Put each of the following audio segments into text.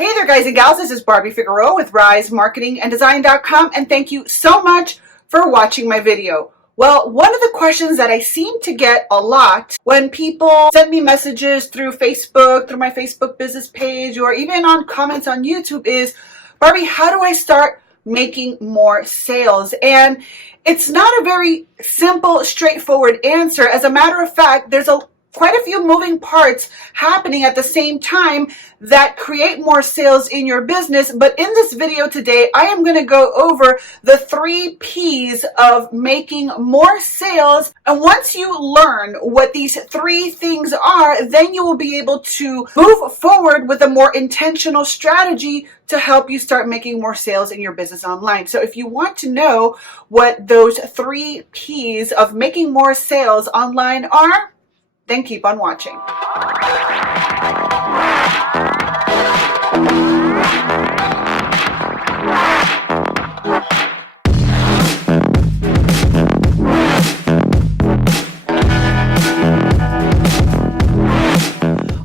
Hey there guys and gals, this is Barbie Figueroa with RiseMarketingandDesign.com, and thank you so much for watching my video. Well, one of the questions that I seem to get a lot when people send me messages through Facebook, through my Facebook business page, or even on comments on YouTube is, Barbie, how do I start making more sales? And it's not a very simple, straightforward answer. As a matter of fact, there's quite a few moving parts happening at the same time that create more sales in your business. But in this video today, I am going to go over the 3 P's of making more sales. And once you learn what these 3 things are, then you will be able to move forward with a more intentional strategy to help you start making more sales in your business online. So if you want to know what those 3 P's of making more sales online are, then keep on watching.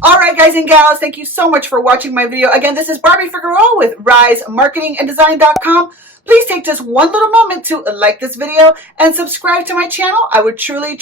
Alright guys and gals, thank you so much for watching my video. Again, this is Barbie Figueroa with RiseMarketingandDesign.com. Please take just one little moment to like this video and subscribe to my channel. I would truly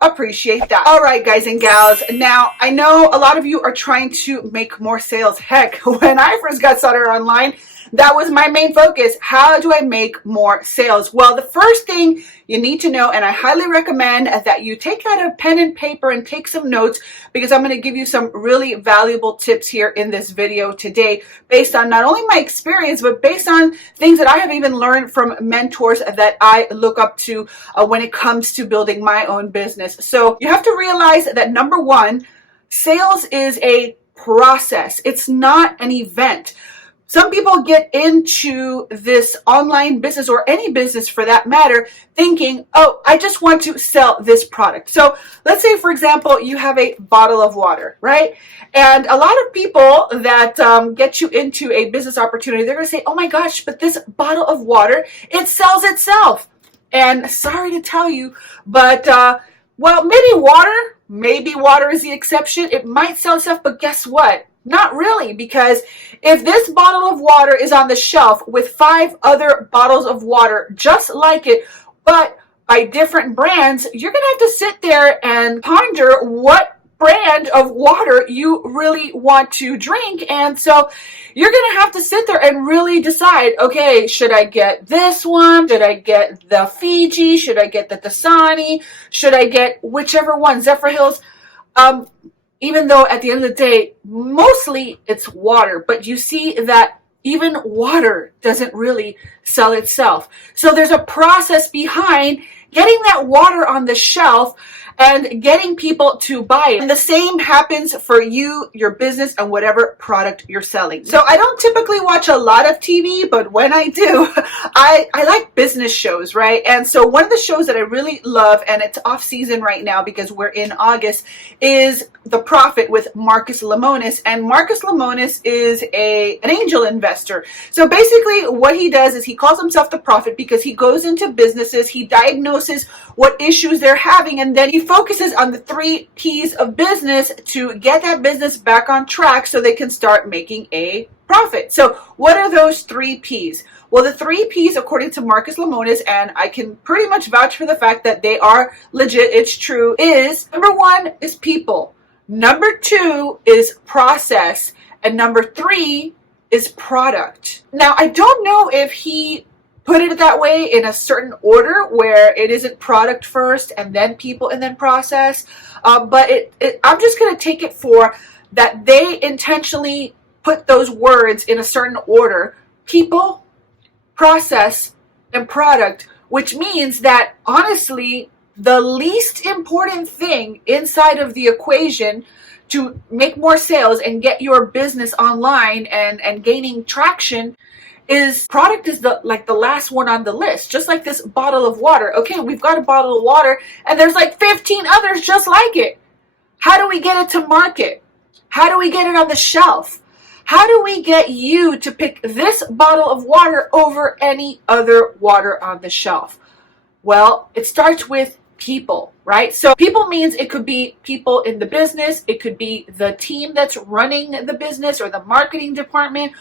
appreciate that. All right, guys and gals. Now, I know a lot of you are trying to make more sales. Heck, when I first got started online, that was my main focus. How do I make more sales? Well, the first thing you need to know, and I highly recommend that you take out a pen and paper and take some notes, because I'm going to give you some really valuable tips here in this video today based on not only my experience, but based on things that I have even learned from mentors that I look up to when it comes to building my own business. So you have to realize that number one, sales is a process. It's not an event. Some people get into this online business, or any business for that matter, thinking, oh, I just want to sell this product. So let's say, for example, you have a bottle of water, right? And a lot of people that get you into a business opportunity, they're going to say, oh my gosh, but this bottle of water, it sells itself. And sorry to tell you, but well, maybe water is the exception. It might sell itself, but guess what? Not really, because if this bottle of water is on the shelf with 5 other bottles of water just like it, but by different brands, you're going to have to sit there and ponder what brand of water you really want to drink. And so you're going to have to sit there and really decide, okay, should I get this one? Should I get the Fiji? Should I get the Dasani? Should I get whichever one, Zephyr Hills? Even though at the end of the day, mostly it's water, but you see that even water doesn't really sell itself. So there's a process behind getting that water on the shelf and getting people to buy it. And the same happens for you, your business, and whatever product you're selling. So I don't typically watch a lot of TV, but when I do, I like business shows, right? And so one of the shows that I really love, and it's off season right now because we're in August, is The Profit with Marcus Lemonis. And Marcus Lemonis is an angel investor. So basically what he does is he calls himself The Prophet because he goes into businesses, he diagnoses what issues they're having, and then he focuses on the 3 P's of business to get that business back on track so they can start making a profit. So what are those 3 P's? Well, the 3 P's, according to Marcus Lemonis, and I can pretty much vouch for the fact that they are legit, it's true, is number 1 is people, number 2 is process, and number 3 is product. Now, I don't know if he put it that way in a certain order where it isn't product first and then people and then process. But I'm just going to take it for that they intentionally put those words in a certain order: people, process, and product, which means that honestly, the least important thing inside of the equation to make more sales and get your business online and gaining traction is product is the last one on the list. Just like this bottle of water. Okay, we've got a bottle of water and there's like 15 others just like it. How do we get it to market? How do we get it on the shelf? How do we get you to pick this bottle of water over any other water on the shelf? Well, it starts with people. right? So people means it could be people in the business, it could be the team that's running the business or the marketing department.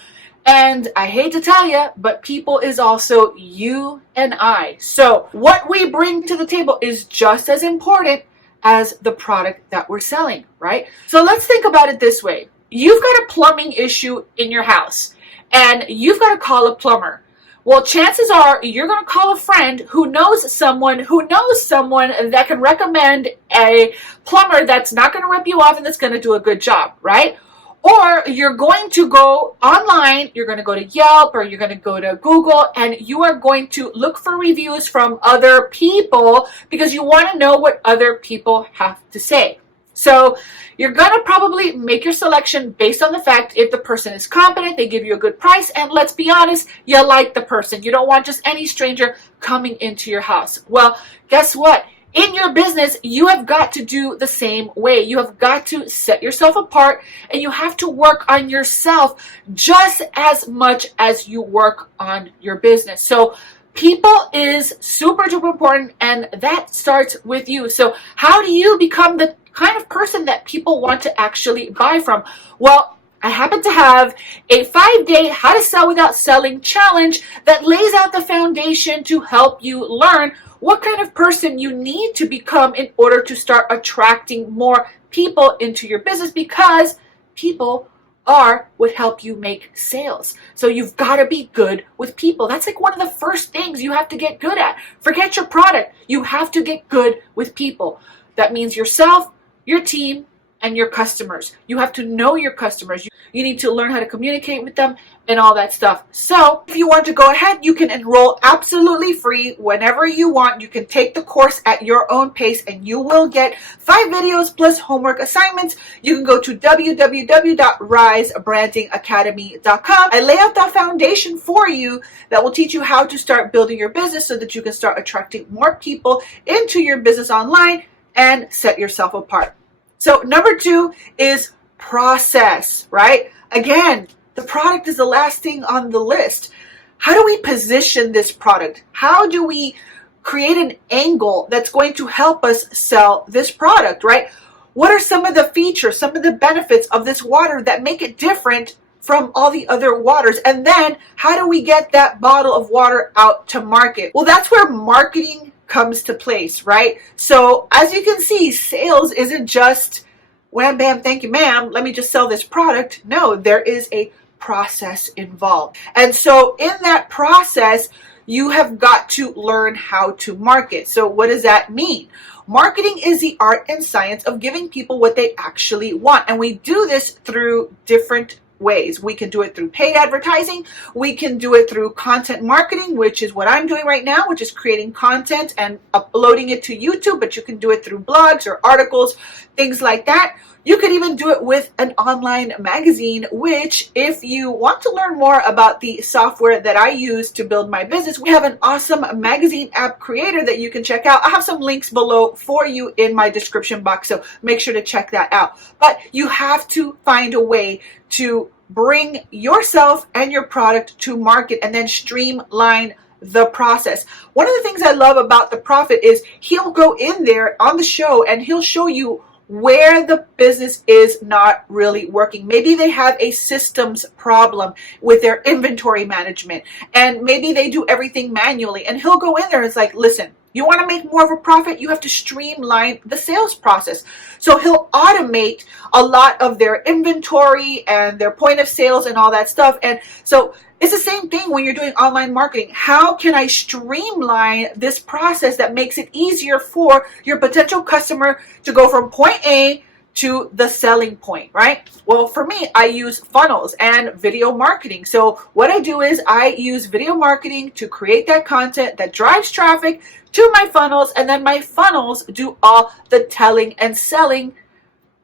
And I hate to tell you, but people is also you and I. So what we bring to the table is just as important as the product that we're selling, right? So let's think about it this way. You've got a plumbing issue in your house and you've got to call a plumber. Well, chances are you're going to call a friend who knows someone that can recommend a plumber that's not going to rip you off and that's going to do a good job, right? Or you're going to go online, you're going to go to Yelp or you're going to go to Google and you are going to look for reviews from other people because you want to know what other people have to say. So you're going to probably make your selection based on the fact if the person is competent, they give you a good price, and let's be honest, you like the person. You don't want just any stranger coming into your house. Well, guess what? In your business, you have got to do the same way. You have got to set yourself apart and you have to work on yourself just as much as you work on your business. So people is super duper important and that starts with you. So how do you become the kind of person that people want to actually buy from? Well, I happen to have a 5-day how to sell without selling challenge that lays out the foundation to help you learn what kind of person you need to become in order to start attracting more people into your business, because people are what help you make sales. So you've got to be good with people. That's like one of the first things you have to get good at. Forget your product. You have to get good with people. That means yourself, your team, and your customers. You have to know your customers. You need to learn how to communicate with them and all that stuff. So if you want to go ahead, you can enroll absolutely free whenever you want. You can take the course at your own pace and you will get 5 videos plus homework assignments. You can go to www.risebrandingacademy.com. I lay out that foundation for you that will teach you how to start building your business so that you can start attracting more people into your business online and set yourself apart. So number 2 is process, right? Again, the product is the last thing on the list. How do we position this product? How do we create an angle that's going to help us sell this product, right? What are some of the features, some of the benefits of this water that make it different from all the other waters? And then how do we get that bottle of water out to market? Well, that's where marketing comes to place, right? So as you can see, sales isn't just wham, bam, thank you, ma'am, let me just sell this product. No, there is a process involved. And so in that process, you have got to learn how to market. So what does that mean? Marketing is the art and science of giving people what they actually want. And we do this through different ways. We can do it through paid advertising. We can do it through content marketing, which is what I'm doing right now, which is creating content and uploading it to YouTube, but you can do it through blogs or articles, things like that. You could even do it with an online magazine, which if you want to learn more about the software that I use to build my business, we have an awesome magazine app creator that you can check out. I have some links below for you in my description box, so make sure to check that out. But you have to find a way to bring yourself and your product to market and then streamline the process. One of the things I love about the Prophet is he'll go in there on the show and he'll show you where the business is not really working. Maybe they have a systems problem with their inventory management and maybe they do everything manually, and he'll go in there and it's like, listen, you want to make more of a profit? You have to streamline the sales process. So he'll automate a lot of their inventory and their point of sales and all that stuff. And so it's the same thing when you're doing online marketing. How can I streamline this process that makes it easier for your potential customer to go from point A to the selling point, right? Well, for me, I use funnels and video marketing. So what I do is I use video marketing to create that content that drives traffic to my funnels, and then my funnels do all the telling and selling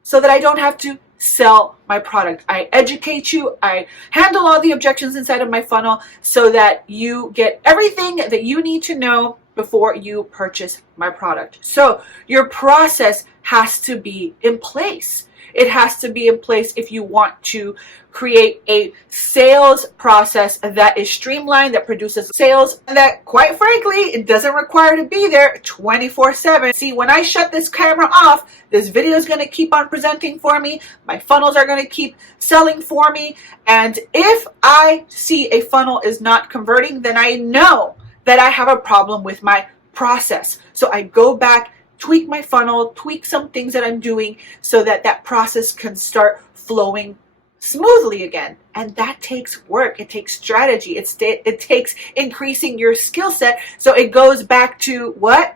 so that I don't have to sell my product. I educate you. I handle all the objections inside of my funnel so that you get everything that you need to know before you purchase my product. So your process has to be in place. It has to be in place if you want to create a sales process that is streamlined, that produces sales, and that, quite frankly, it doesn't require to be there 24/7. See, when I shut this camera off, this video is going to keep on presenting for me. My funnels are going to keep selling for me. And if I see a funnel is not converting, then I know that I have a problem with my process. So I go back, tweak my funnel, tweak some things that I'm doing so that that process can start flowing smoothly again. And that takes work. It takes strategy. It takes increasing your skill set. So it goes back to what?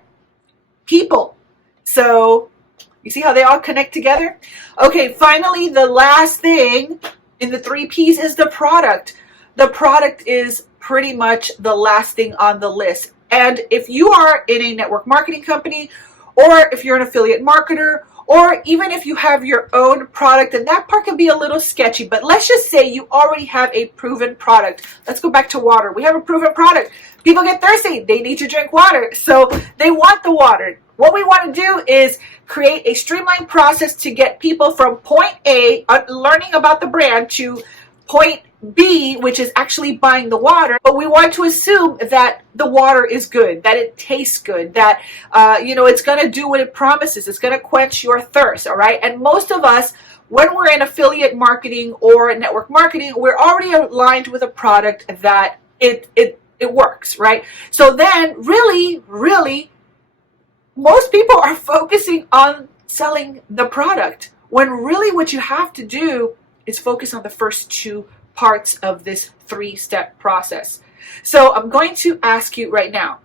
People. So you see how they all connect together? Okay, finally, the last thing in the 3 Ps is the product. The product is pretty much the last thing on the list. And if you are in a network marketing company, or if you're an affiliate marketer, or even if you have your own product, and that part can be a little sketchy, but let's just say you already have a proven product. Let's go back to water. We have a proven product. People get thirsty. They need to drink water. So they want the water. What we want to do is create a streamlined process to get people from point A, learning about the brand, to point B, which is actually buying the water. But we want to assume that the water is good, that it tastes good, that it's going to do what it promises. It's going to quench your thirst. All right. And most of us, when we're in affiliate marketing or network marketing, we're already aligned with a product that it works, right? So then really, most people are focusing on selling the product, when really what you have to do is focus on the first 2 parts of this 3-step process. So I'm going to ask you right now,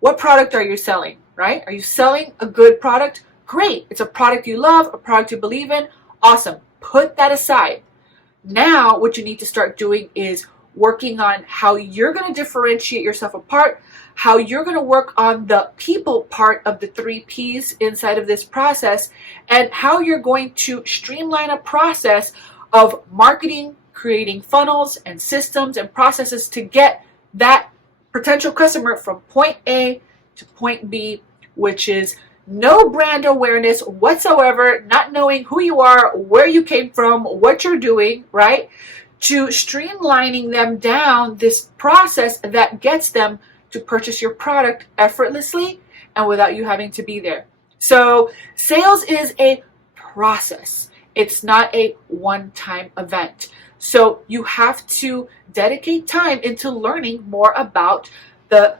what product are you selling, right? Are you selling a good product? Great. It's a product you love, a product you believe in. Awesome. Put that aside. Now what you need to start doing is working on how you're going to differentiate yourself apart, how you're going to work on the people part of the 3 Ps inside of this process, and how you're going to streamline a process of marketing, creating funnels and systems and processes to get that potential customer from point A to point B, which is no brand awareness whatsoever, not knowing who you are, where you came from, what you're doing, right? To streamlining them down this process that gets them to purchase your product effortlessly and without you having to be there. So sales is a process. It's not a one-time event. So you have to dedicate time into learning more about the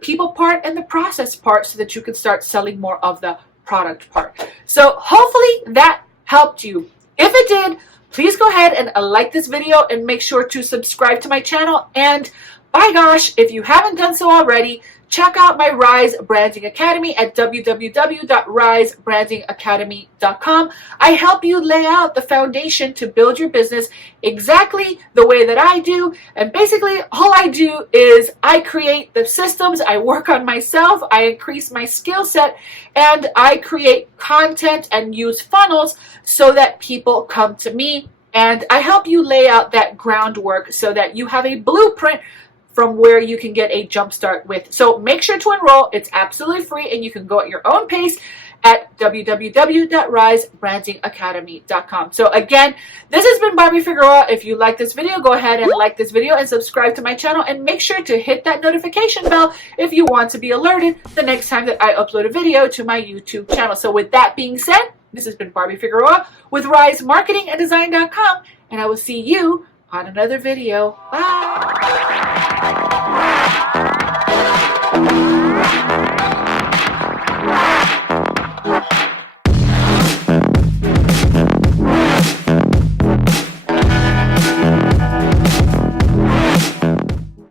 people part and the process part so that you can start selling more of the product part. So hopefully that helped you. If it did, please go ahead and like this video and make sure to subscribe to my channel. And by gosh, if you haven't done so already, check out my Rise Branding Academy at www.risebrandingacademy.com. I help you lay out the foundation to build your business exactly the way that I do. And basically, all I do is I create the systems, I work on myself, I increase my skill set, and I create content and use funnels so that people come to me. And I help you lay out that groundwork so that you have a blueprint from where you can get a jump start with. So make sure to enroll. It's absolutely free, and you can go at your own pace at www.risebrandingacademy.com. So again, this has been Barbie Figueroa. If you like this video, go ahead and like this video and subscribe to my channel, and make sure to hit that notification bell if you want to be alerted the next time that I upload a video to my YouTube channel. So with that being said, this has been Barbie Figueroa with RiseMarketingandDesign.com, and I will see you on another video. Bye.